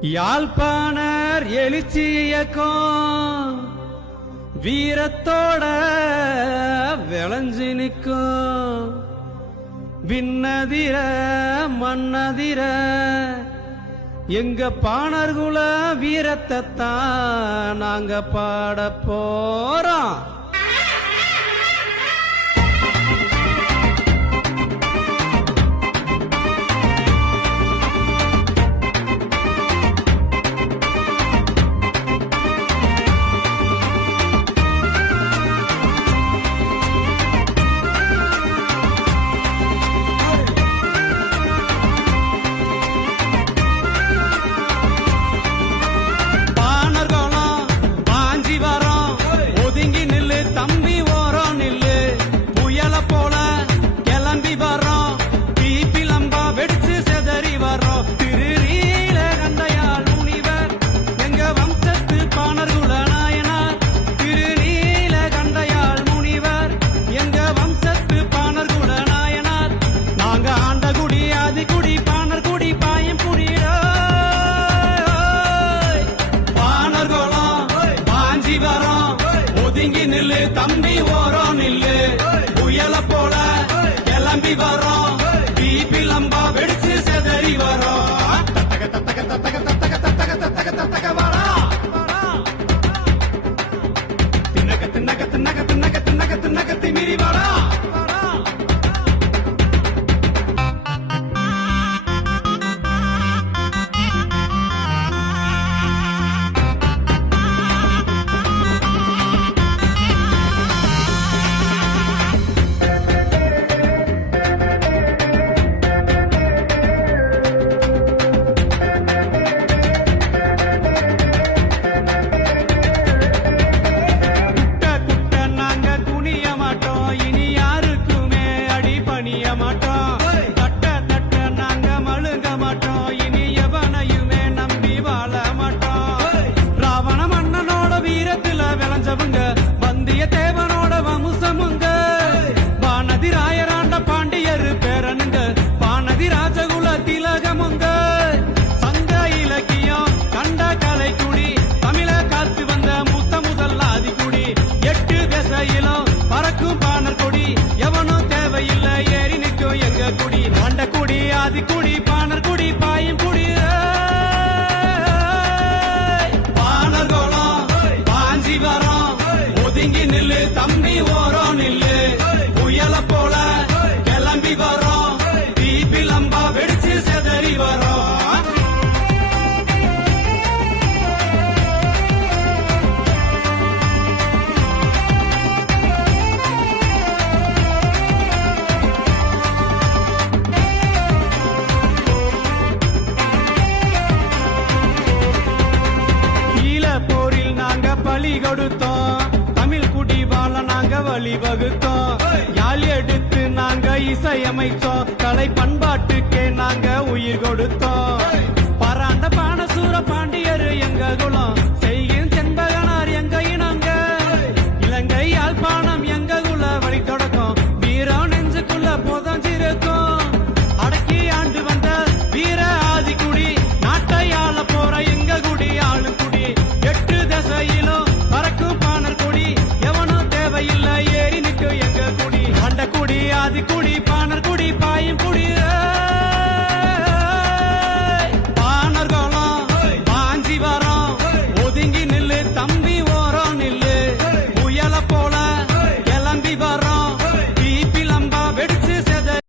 யாழ்ப்பாணர் எழுச்சி இயக்கம் வீரத்தோட விளைஞ்சு நிற்கும். விண்ணதிர மண்ணதிர எங்க பாணர்குல வீரத்தை தான் நாங்க பாட போறோம். నగత్ నగత్ నగత్ నగత్ నగత్ குடி கொடுத்தோம். தமிழ் குடி வாழ நாங்க வழிவகுத்தோம். யாழ் எடுத்து நாங்க இசையமைத்தோம். கலை பண்பாட்டுக்கே நாங்க உயிர் கொடுத்தோம்.